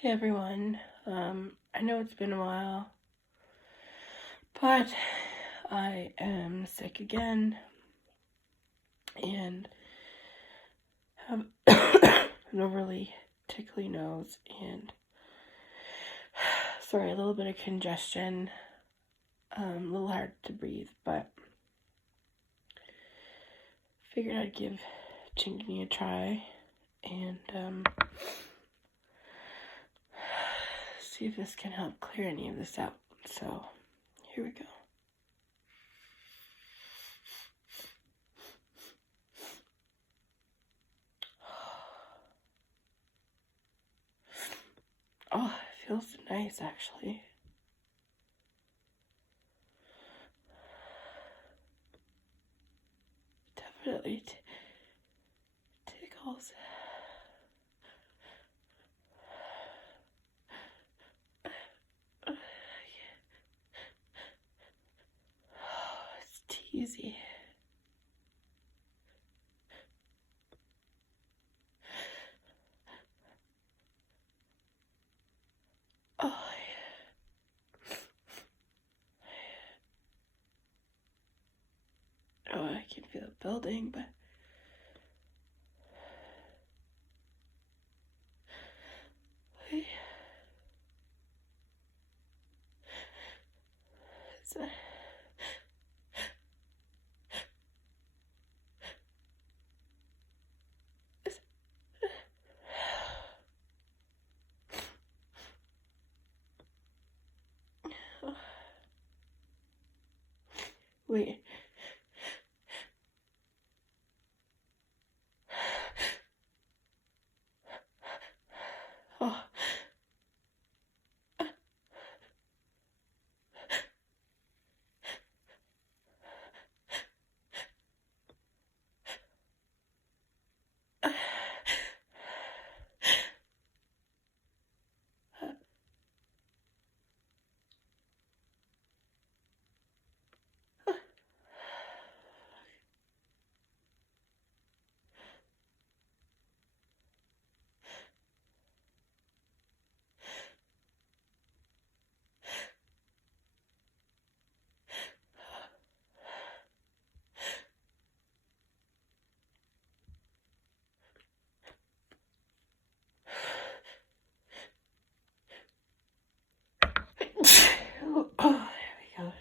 Hey everyone. I know it's been a while, but I am sick again and have an overly tickly nose and a little bit of congestion. A little hard to breathe, but figured I'd give Chinky a try and see if this can help clear any of this out. So, here we go. Oh, it feels nice actually. Definitely tickles. It's teasy. Oh, I can feel it building, but wait. Oh. Oh, there we go.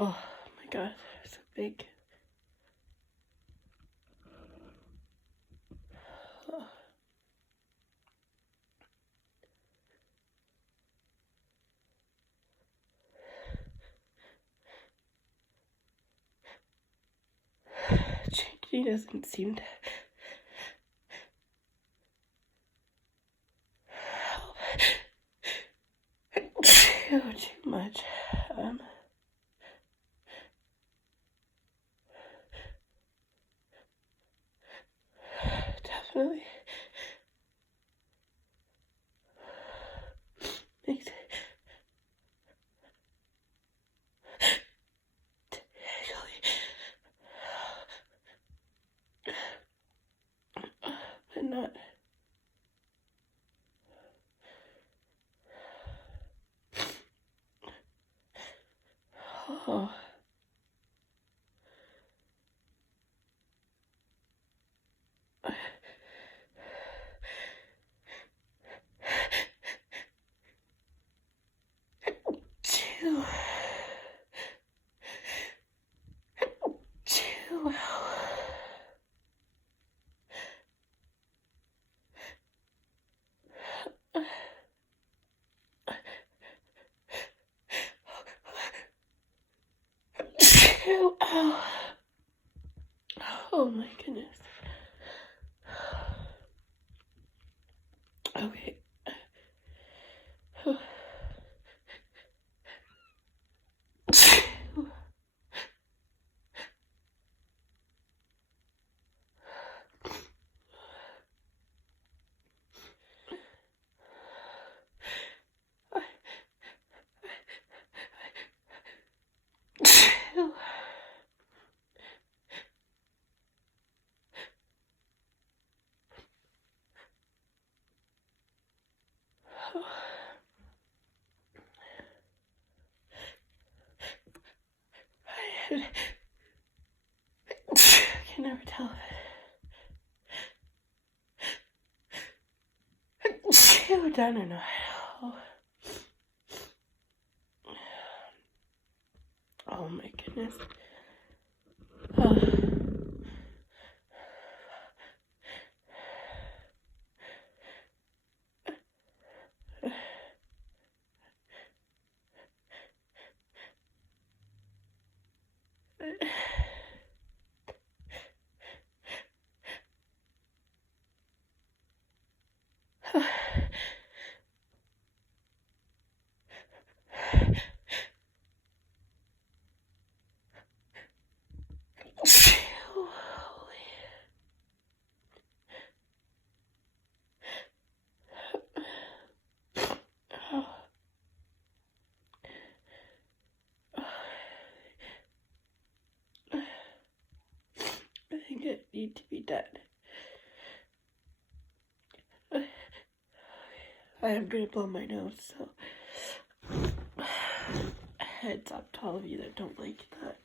Oh my god, they're so big. Chinky doesn't seem to help too much. Definitely makes it but not. Oh. Chill. Chill. Okay. I can never tell if it done or not. Oh my goodness. I think it need to be done. I am gonna blow my nose, so heads up to all of you that don't like that.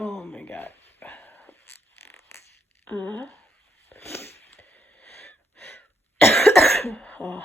Oh my god. Oh.